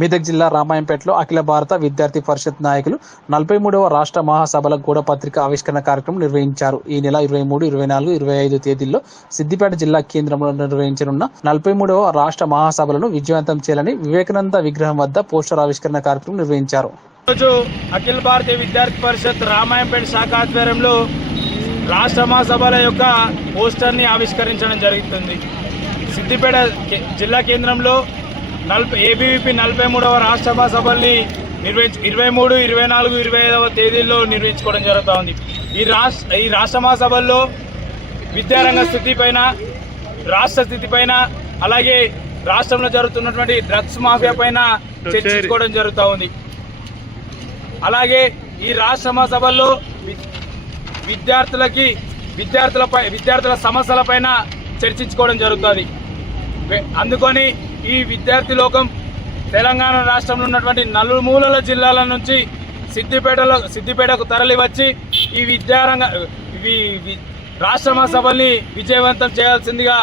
మెదక్ జిల్లా రామాయంపేటలో అఖిల భారత విద్యార్థి పరిషత్ నాయకులు నలభై మూడవ రాష్ట్ర మహాసభల గూఢ పత్రిక ఆవిష్కరణ కార్యక్రమం నిర్వహించారు. ఈ నెల ఇరవై మూడు ఇరవై నాలుగు ఇరవై ఐదు తేదీల్లో సిద్దిపేట జిల్లా కేంద్రంలో నిర్వహించనున్న నలభై మూడవ రాష్ట్ర మహాసభలను విజయవంతం చేయాలని వివేకానంద విగ్రహం వద్ద పోస్టర్ ఆవిష్కరణ కార్యక్రమం నిర్వహించారు. రోజు అఖిల భారతీయ విద్యార్థి పరిషత్ రామాయంపేట శాఖ ఆధ్వర్యంలో రాష్ట్ర మహాసభల యొక్క పోస్టర్ని ఆవిష్కరించడం జరుగుతుంది. సిద్దిపేట జిల్లా కేంద్రంలో నలభై ఏబీవీపీ నలభై మూడవ రాష్ట్ర సభల్ని నిర్వహించి ఇరవై మూడు ఇరవై నాలుగు ఇరవై ఐదవ తేదీల్లో నిర్వహించుకోవడం జరుగుతూ ఉంది ఈ రాష్ట్ర ఈ రాష్ట్ర మహాసభల్లో విద్యారంగ స్థితి పైన రాష్ట్ర స్థితి పైన అలాగే రాష్ట్రంలో జరుగుతున్నటువంటి డ్రగ్స్ మాఫియా పైన చర్చించుకోవడం జరుగుతూ ఉంది అలాగే ఈ రాష్ట్ర మహాసభల్లో వి- విద్యార్థులకి విద్యార్థులపై విద్యార్థుల సమస్యలపైన చర్చించుకోవడం జరుగుతుంది. అందుకొని ఈ విద్యార్థి లోకం తెలంగాణ రాష్ట్రంలో ఉన్నటువంటి నలుమూలల జిల్లాల నుంచి సిద్దిపేటలో సిద్దిపేటకు తరలివచ్చి ఈ విద్యారంగ రాష్ట్ర మహాసభల్ని విజయవంతం చేయాల్సిందిగా